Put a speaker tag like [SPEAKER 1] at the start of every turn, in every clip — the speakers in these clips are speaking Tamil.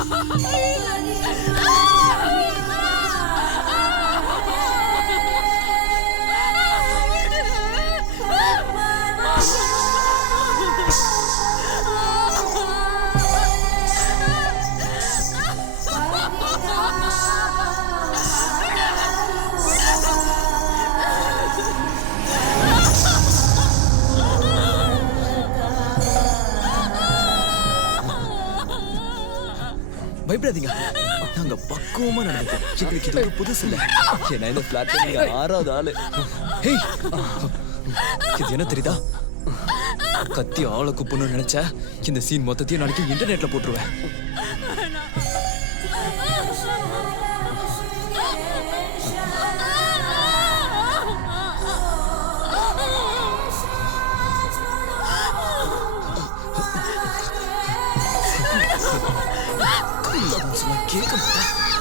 [SPEAKER 1] 아니, 아니. பயப்படாதீங்க நாங்க பக்குவமா நடந்துப்போம் எங்களுக்கு இது ஒரு புதுசு இல்ல. ஏன்னா இந்த பிளாட்ல நீங்க ஆறாவது ஆளு. ஹேய். இது என்ன தெரியுதா? கத்தி ஆளை குப்பணும்னு நினைச்சா இந்த சீன் மொத்தத்தையும் நாளைக்கு இன்டர்நெட்ல போட்டுருவேன். சொன்னா கேட்க மாட்டேன்
[SPEAKER 2] பாட்டி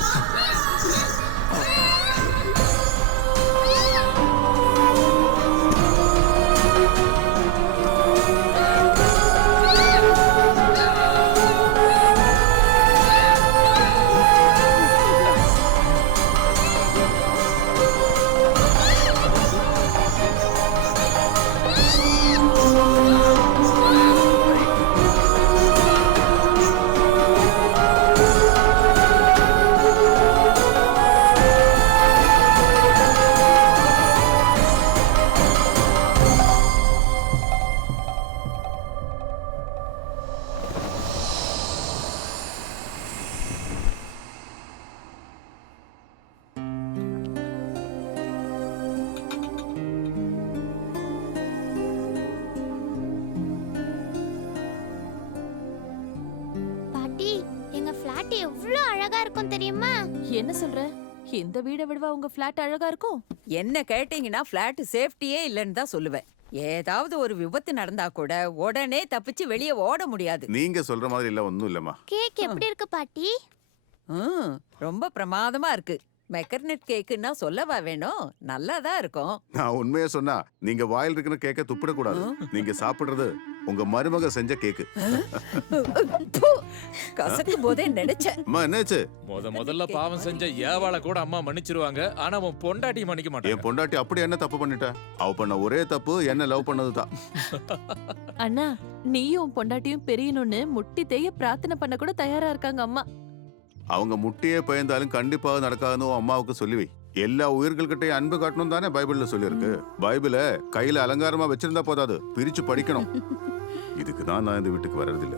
[SPEAKER 2] அழகா இருக்கும் தெரியுமா?
[SPEAKER 3] என்ன சொல்ற? இந்த வீட விடவா உங்க ஃபிளாட் அழகா இருக்கும்?
[SPEAKER 4] என்ன கேட்டீங்கன்னா ஃபிளாட் சேஃப்டியே இல்லைன்னு தான் சொல்லுவேன். ஏதாவது ஒரு விபத்து நடந்தா கூட உடனே தப்பிச்சு வெளியே ஓட முடியாது.
[SPEAKER 5] நீங்க சொல்ற மாதிரி இல்ல ஒண்ணும் இல்லம்மா.
[SPEAKER 2] கேக் எப்படி இருக்கு பாட்டி?
[SPEAKER 4] ம், ரொம்ப பிரமாதமா இருக்கு. மெக்கர்னெட் கேக்குன்னா சொல்லவா வேணும்? நல்லா தான் இருக்கும்.
[SPEAKER 5] நான் உண்மையை சொன்னா நீங்க வாயில் இருக்கிற கேக்க துப்பிடக்கூடாது. நீங்க சாப்பிடுறது உங்க மருமக செஞ்ச கேக்கு.
[SPEAKER 4] ப்பு, கசக்கும் போதே நினைச்சேன்
[SPEAKER 5] அம்மா என்னாச்சு?
[SPEAKER 6] முத முதல்ல பாவம் செஞ்ச ஏவாளை கூட அம்மா மன்னிச்சிருவாங்க. ஆனா உன் பொண்டாட்டி மன்னிக்க
[SPEAKER 5] என்
[SPEAKER 6] மாட்டாங்க
[SPEAKER 5] பொண்டாட்டி அப்படி என்ன தப்பு பண்ணிட்ட? அவ பண்ண ஒரே தப்பு என்ன லவ் பண்ணதுதான்
[SPEAKER 3] அண்ணா நீயும் உன் பொண்டாட்டியும் பெரியணும்னு முட்டி தேய பிரார்த்தனை பண்ண கூட தயாரா இருக்காங்க அம்மா.
[SPEAKER 5] அவங்க முட்டியே பயந்தாலும் கண்டிப்பாக நடக்காதுன்னு உன் அம்மாவுக்கு சொல்லி வை எல்லா உயிர்கள்கிட்டயும் அன்பு காட்டணும் தானே பைபிள்ல சொல்லியிருக்கு. பைபிள கையில அலங்காரமா வச்சிருந்தா போதாது. பிரிச்சு படிக்கணும். இதுக்கு தான் நான் இந்த வீட்டுக்கு வர்றதில்ல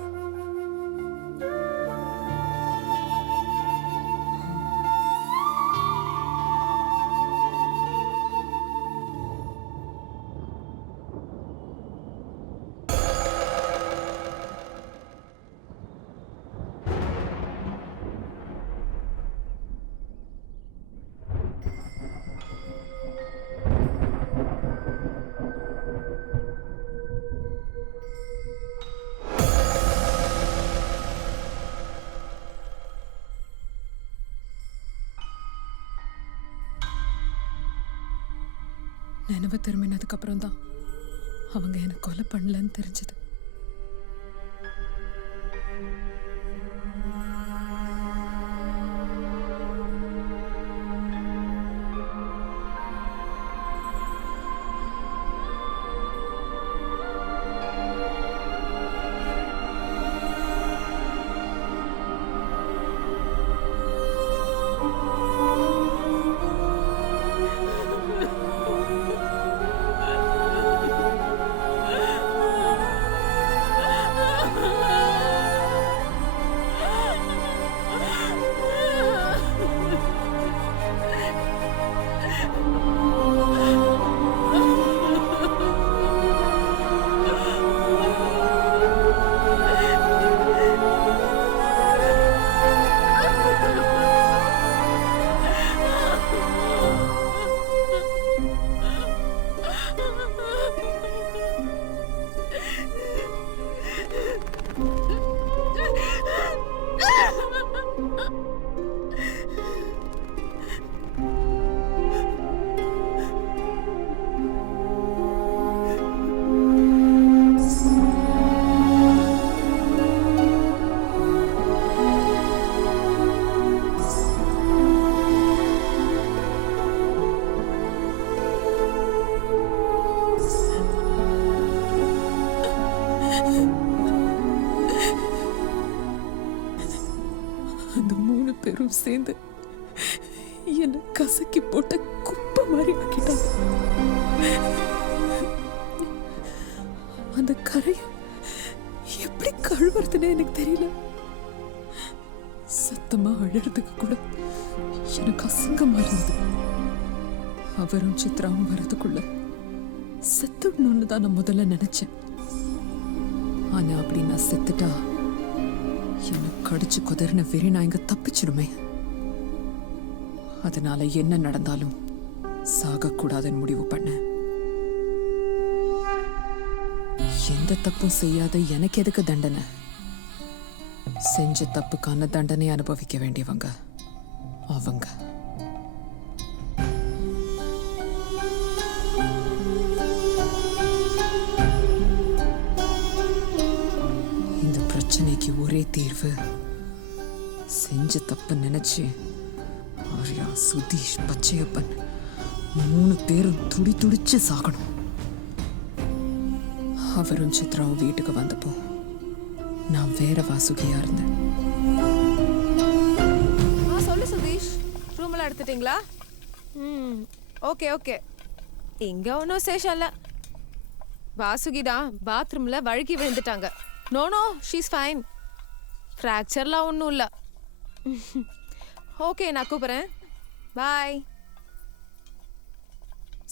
[SPEAKER 7] நினைவு திரும்பினதுக்கு அப்புறம் தான் அவங்க என்னை கொலை பண்ணலன்னு தெரிஞ்சது. மூணு சேர்ந்து என்னை கசக்கி போட்ட குப்பை மாதிரி ஆக்கிட்டாங்க. அந்த கரையை எப்படி கழுவுறதுன்னு எனக்கு தெரியல. சத்தமா அழறதுக்கு கூட எனக்கு அசங்கமா இருந்தது. அவரும் சித்ராவும் வரதுக்குள்ள செத்துடணும்னு தான் நான் முதல்ல நினைச்சேன். ஆனா அப்படி நான் செத்துட்டா என்னை கடிச்சு குதறின வெறி நான் இங்க தப்பிச்சிடுமே. அதனால என்ன நடந்தாலும் சாகக்கூடாதுன்னு முடிவு பண்ணேன் எந்த தப்பும் செய்யாத எனக்கு எதுக்கு தண்டனை? செஞ்ச தப்புக்கான தண்டனை அனுபவிக்க வேண்டியவங்க அவங்க. தீர்வு. செஞ்ச தப்பு நினைச்சு ஆர்யா சுதீஷ் பச்சையப்பன் மூணு பேரும் துடி துடிச்சு சாகணும். அவரும் சித்ராவும் வீட்டுக்கு வந்தப்போ நான் வேற வாசுகியா இருந்தேன்.
[SPEAKER 8] சொல்லு சுதீஷ் ரூம்லாம் எடுத்துட்டீங்களா? ம். Okay okay. இங்க ஒன்றும் சேஷம் இல்லை. வாசுகி தான் பாத்ரூம்ல வழுக்கி விழுந்துட்டாங்க. நோ நோ ஷீஸ் ஃபைன் ஃப்ராக்சர்லாம் ஒன்றும் இல்லை. ஓகே நான் கூப்பிட்றேன். பாய்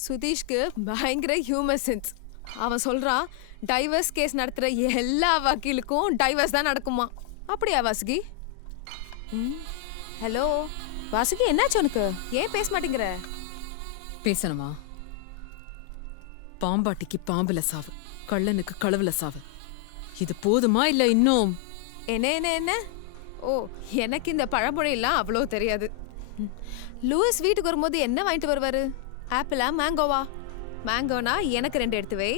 [SPEAKER 8] சுதீஷ்க்கு பயங்கர ஹியூமர் சென்ஸ் அவன் சொல்கிறான் டைவர்ஸ் கேஸ் நடத்துகிற எல்லா வக்கீலுக்கும் டைவர்ஸ் தான் நடக்குமா? அப்படியா வாசுகி? ஹலோ வாசுகி என்னாச்சு உனக்கு? ஏன் பேச மாட்டேங்கிற?
[SPEAKER 7] பேசணுமா? பாம்பாட்டிக்கு பாம்புல சாவு கள்ளனுக்கு களவுல சாவு. இது போதுமா இல்லை இன்னும்?
[SPEAKER 8] என்ன என்ன என்ன? ஓ எனக்கு இந்த பழமொழியெல்லாம் அவ்வளோ தெரியாது. லூயிஸ் வீட்டுக்கு வரும்போது என்ன வாங்கிட்டு வருவாரு? ஆப்பிளா மேங்கோவா மேங்கோனா எனக்கு ரெண்டு எடுத்து வை.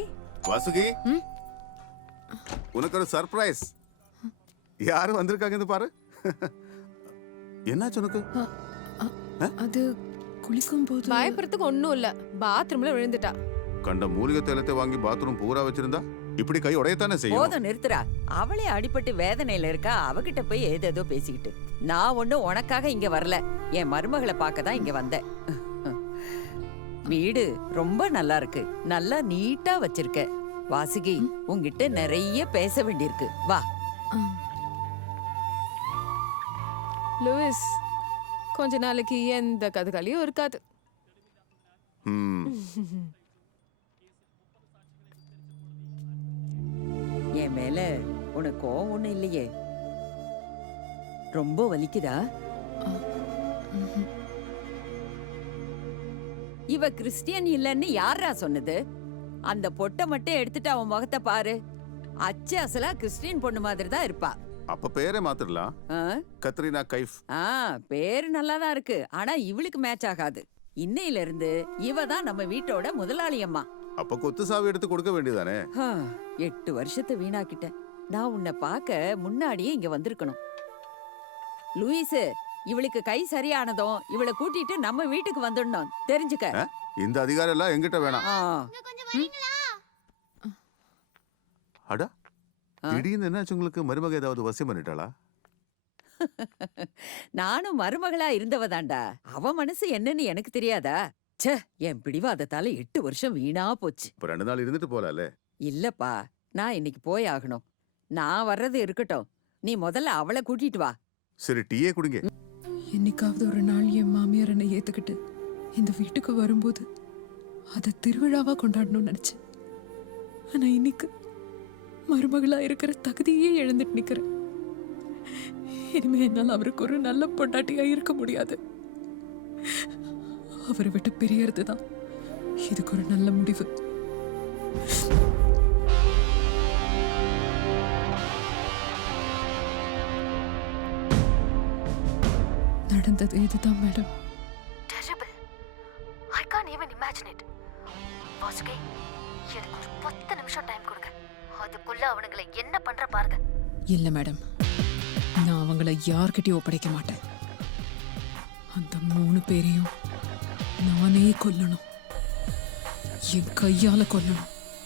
[SPEAKER 5] வாசுகி? உனக்கு ஒரு சர்ப்ரைஸ் யாரும் வந்திருக்காங்க பாரு. என்னாச்சு உனக்கு?
[SPEAKER 7] அது குளிக்கும் போது
[SPEAKER 8] பயப்படுறதுக்கு ஒன்றும் இல்லை. பாத்ரூம்ல விழுந்துட்டா.
[SPEAKER 5] கண்ட மூலிகை தைலத்தை வாங்கி பாத்ரூம் பூரா வச்சிருந்தா இப்படி கை உடையத்தானே செய்யும்?
[SPEAKER 4] போதும் நிறுத்துறா. அவளே அடிபட்டு வேதனையில இருக்கா அவகிட்ட போய் ஏதேதோ பேசிக்கிட்டு. நான் ஒண்ணும் உனக்காக இங்க வரல. என் மருமகளை பார்க்க தான் இங்க வந்தேன் வீடு ரொம்ப நல்லா இருக்கு. நல்லா நீட்டா வச்சிருக்க. வாசுகி உன்கிட்ட நிறைய பேச வேண்டியிருக்கு. வா.
[SPEAKER 8] லூயிஸ் கொஞ்ச நாளைக்கு எந்த கதுகாலியும் இருக்காது.
[SPEAKER 5] ம்.
[SPEAKER 4] என் மேல உனக்கு ஒண்ணும் இல்லையே. ரொம்ப வலிக்குதா? இவ கிறிஸ்டியன் இல்லைன்னு யாரா சொன்னது? அந்த பொட்டை மட்டும் எடுத்துட்டு அவன் முகத்தை பாரு. அச்சு அசலா கிறிஸ்டியன் பொண்ணு மாதிரி தான் இருப்பா.
[SPEAKER 5] அப்ப பேரே மாத்திரலாம்? கத்ரீனா கைஃப்.
[SPEAKER 4] ஆ பேரு நல்லா தான் இருக்கு. ஆனா இவளுக்கு மேட்ச் ஆகாது. இன்னையில இருந்து இவ தான் நம்ம வீட்டோட முதலாளி அம்மா
[SPEAKER 5] அப்ப கொத்து சாவி எடுத்து கொடுக்க வேண்டியதானே
[SPEAKER 4] எட்டு வருஷத்தை வீணாக்கிட்டேன். நான் உன்னை பார்க்க முன்னாடியே இங்க வந்திருக்கணும். லூயிஸ் இவளுக்கு கை சரியானதும் இவளை கூட்டிட்டு நம்ம வீட்டுக்கு வந்துடணும். தெரிஞ்சுக்க?
[SPEAKER 5] இந்த அதிகாரம் எல்லாம் எங்கிட்ட வேணாம் அடா
[SPEAKER 4] ஆ?
[SPEAKER 5] திடீர்னு என்னாச்சு உங்களுக்கு? மருமக ஏதாவது வசியம் பண்ணிட்டாளா?
[SPEAKER 4] நானும் மருமகளா இருந்தவதாண்டா அவ மனசு என்னன்னு எனக்கு தெரியாதா? ச்சே என் பிடிவாதத்தால எட்டு வருஷம் வீணா போச்சு.
[SPEAKER 5] இப்ப ரெண்டு நாள் இருந்துட்டு போலால
[SPEAKER 4] இல்லப்பா நான் இன்னைக்கு போய் ஆகணும். நான் வர்றது இருக்கட்டும். நீ முதல்ல அவளை கூட்டிட்டு வா.
[SPEAKER 5] சரி டீயே குடிங்க.
[SPEAKER 7] என்னைக்காவது ஒரு நாள் என் மாமியார் என்னை ஏத்துக்கிட்டு இந்த வீட்டுக்கு வரும்போது அதை திருவிழாவா கொண்டாடணும்னு நினைச்சேன் ஆனா இன்னைக்கு மருமகளா இருக்கிற தகுதியே இழந்துட்டு நிக்கிறேன். இனிமே என்னால் அவருக்கு ஒரு நல்ல பொண்டாட்டியா இருக்க முடியாது. அவரை விட்டு பிரியறது தான் இதுக்கு ஒரு நல்ல முடிவு. நடந்தது இதுதான் madam.
[SPEAKER 9] Terrible. I can't even imagine it. Vasuki எனக்கு ஒரு பத்து நிமிஷம் டைம் கொடுங்க. அதுக்குள்ள அவனுங்களை என்ன பண்ற பாருங்க.
[SPEAKER 7] இல்ல மேடம். நான் அவங்கள யார்கிட்டயும் ஒப்படைக்க மாட்டேன். அந்த மூணு பேரையும் நானே கொல்லணும் என் கையால கொல்லணும்